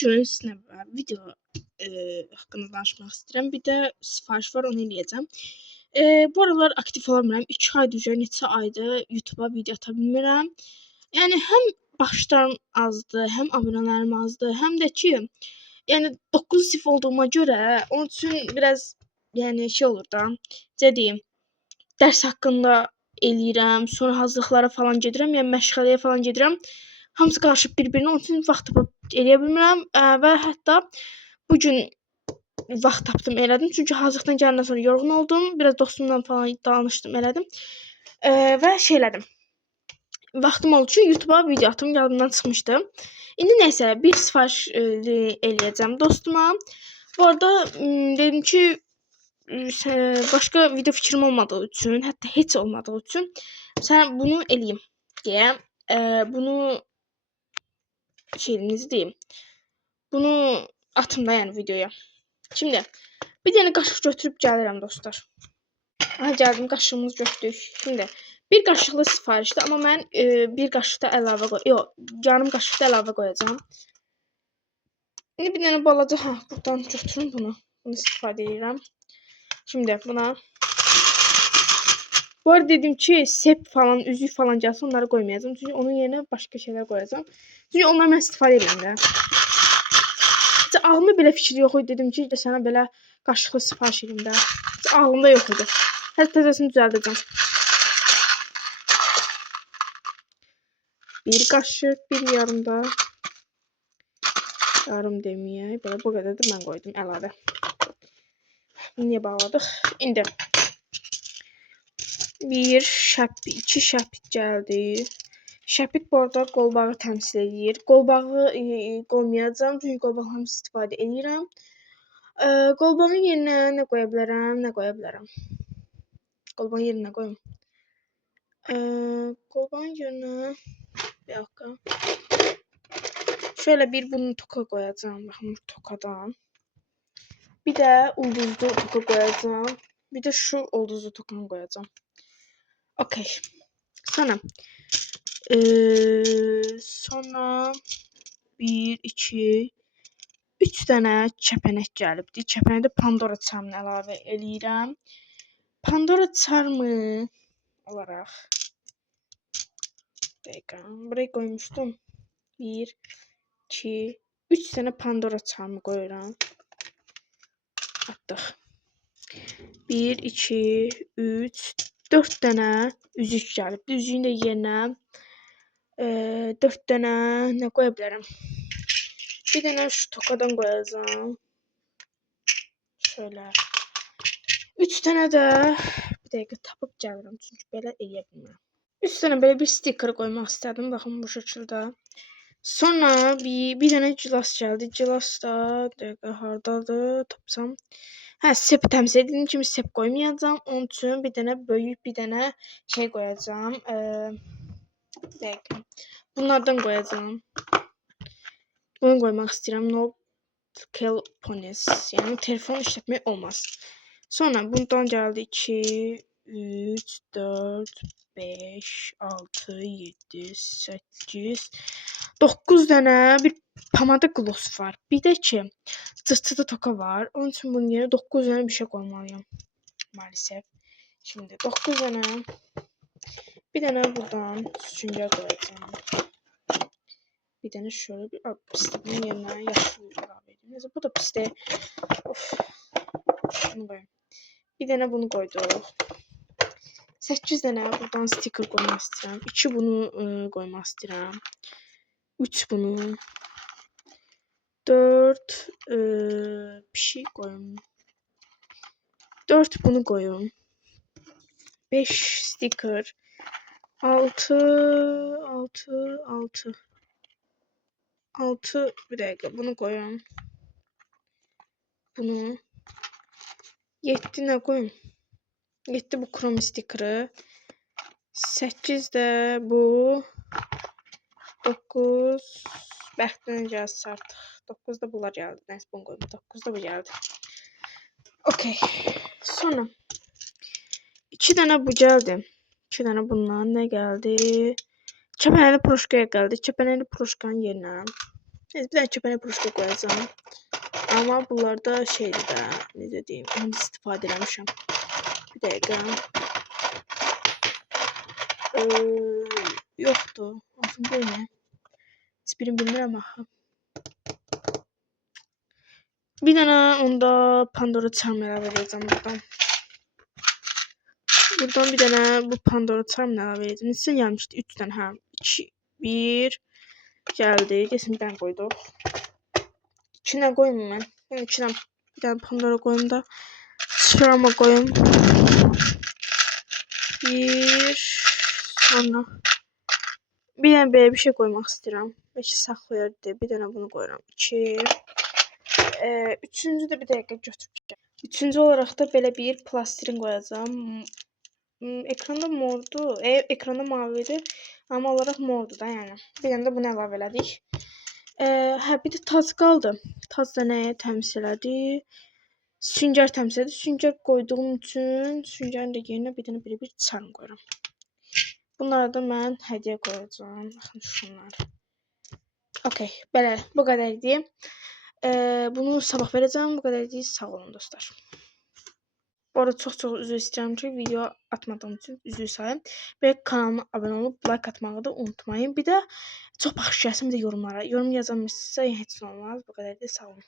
gün sizinlə video haqqında danışmaq istəyirəm. Bir də sifariş var, onu eləyəcəm. Bu aralar aktiv ola bilmirəm. 2 aydır, neçə aydır YouTube-a video ata bilmirəm. Yəni həm başlarım azdır, həm abunələrim azdır, həm də ki, yəni 9 sinif olduğuma görə onun üçün biraz yəni şey olur da, necə deyim, dərs haqqında eləyirəm, sonra hazırlıqlara falan gedirəm, yəni məşğələyə falan gedirəm. Hamısı qarışıb bir-birinə, onun üçün vaxt tapıb eləyə bilmirəm və hətta bu gün vaxt tapdım, elədim. Çünki hazırlıqdan gələndən sonra yorğun oldum. Biraz dostumla falan danışdım, elədim. Və şey elədim. Vaxtım oldu ki, YouTube-a video atım yadımdan çıxmışdı. İndi nəysə, bir sifariş eləyəcəm dostuma. Bu arada dedim ki, başqa video fikrim olmadığı üçün, hətta heç olmadığı üçün sən bunu eləyim deyə bunu şeyinizi deyim. Bunu atım da yəni videoya. Şimdi bir dənə qaşıq götürüb gəlirəm dostlar. Gəldim, qaşığımızı götürdük. Şimdi bir qaşıqlı sifarişdir, amma mən bir qaşıq da əlavə yarım qaşıq da əlavə qoyacağam. İndi bir dənə balaca buradan götürüm bunu. Bunu istifadə edirəm. Şimdi buna bu arada dedim ki, sep falan, üzük falan gəlsə onları qoymayacağım. Çünki onun yerinə başqa şeylər qoyacağam. Çünki onları mən istifadə edirəm də. Heç ağlımda belə fikir yox idi. Dedim ki, sənə belə qaşıqlı sifariş edim də. Heç ağlımda yox idi. Hətta təzəsini düzəldəcəm. Bir qaşıq, bir yarım da. Yarım deməyək. Belə bu qədər də mən qoydum əlavə. Niyə bağladıq? İndi bir şəpik, 2 şəpik gəldi. Şəpik bu arada qolbağı təmsil edir. Qolbağı qoymayacağam, çünki qolbağı hamısı istifadə edirəm. Qolbağın yerinə nə qoya bilərəm, nə qoya bilərəm. Qolbağın yerinə qoyum. Qolbağın yerinə bir dakika. Şöyle bir bunu toka qoyacağam. Baxın, tokadan. Bir də ulduzlu toka qoyacağam. Bir də şu ulduzlu tokanı qoyacağım. Okay. Sonra 1, 2, 3 dənə kəpənək gəlibdi. Kəpənəkdə Pandora çarmını əlavə eləyirəm. Pandora çarmı olaraq dəqiqə. Buraya qoymuşdum. 1, 2, 3 dənə Pandora çarmı qoyuram. Atdıq. 1, 2, 3, 4 dənə üzük gəlibdi. Üzüyün də yerinə 4 dənə nə qoya bilərəm? Bir dənə şu tokadan qoyacağam. Şöyle. 3 dənə də bir dəqiqə tapıb gəlirəm. Çünki belə eləyə bilmirəm. 3 dənə belə bir sticker qoymaq istədim. Baxın bu şəkildə. Sonra bir dənə gilas gəldi. Gilas da dəqiqə hardadır? Tapsam. Sep təmsil edildiyim kimi sep qoymayacağam. Onun üçün bir dənə böyük bir dənə şey qoyacağam. Dəqiqə. Bunlardan qoyacağam. Bunu qoymaq istəyirəm. No Kel Ponies. Yəni telefon işlətmək olmaz. Sonra bundan gəldi 2, 3, 4, 5, 6, 7, 8, 9 dənə bir pamada gloss var. Bir də ki, cırtıda toka var. Onun üçün bunun yerinə 9 dənə bir şey qoymalıyam. Maalesef. Şimdi 9 dənə. Bir dənə buradan sünger qoyacağım. Bir dənə şöyle bir pisliğin yerinə yaşıl əlavə edeyim. Neyse bu da pislik. Of. Bunu qoyayım. Bir dənə bunu qoyduq. 8 dənə buradan sticker qoymaq istəyirəm. 2 bunu qoymaq istəyirəm. 3 bunu. 4 bir şey qoyum. 4 bunu qoyum. 5 sticker. 6 bir dəqiqə bunu qoyum. Bunu 7 nə qoyum? 7 bu chrome stickerı. 8 də bu. 9 bəxtdən gəlsə artıq. 9 da bunlar gəldi. Nəysə bunu qoyum. 9 da bu gəldi. Okay. Sonra 2 dənə bu gəldi. 2 dənə bundan nə gəldi? Kəpənəkli proşkaya gəldi. Kəpənəkli proşkanın yerinə Neyse, bir dənə kəpənək puruşka qoyacağam. Amma bunlarda şeydir də, necə deyim, onu istifadə eləmişəm. Bir dəqiqə. Yoxdur. Olsun, qoymayım. Heç birini bilmirəm axı. Bir dənə onda Pandora charm əlavə edəcəm buradan. Buradan bir dənə bu Pandora charm əlavə edəcəm. Neçə gəlmişdi? 3 dənə, hə. 2, 1 gəldi. Desin bir dənə qoyduq. 2 nə qoyum mən? Yəni 2 dənə bir dənə Pandora qoyum da charm'a qoyum. 1 sonra bir dənə belə bir şey qoymaq istəyirəm. Bəlkə saxlayar deyə bir dənə bunu qoyuram. 2 üçüncü də bir dəqiqə götürəcəm. Üçüncü olaraq da belə bir plastirin qoyacağam. Ekranda mordur. Ekranda mavidir. Amma olaraq mordur da, yəni. Bir dənə də bunu əlavə elədik. Hə, bir də tac qaldı. Tac da nəyə təmsil edir? Süngər təmsil edir. Süngər qoyduğum üçün süngərin də yerinə bir dənə bir charm qoyuram. Bunları da mən hədiyyə qoyacağam. Baxın şunlar. Okay, belə bu qədər idi. Bunu sabah verəcəm. Bu qədər idi. Sağ olun dostlar. Bu arada çox üzr istəyirəm ki, video atmadığım üçün üzr istəyirəm. Və kanalıma abunə olub like atmağı da unutmayın. Bir də çox baxış gəlsin bir də yorumlara. Yorum yazılmışsa heç nə olmaz. Bu qədər idi. Sağ olun.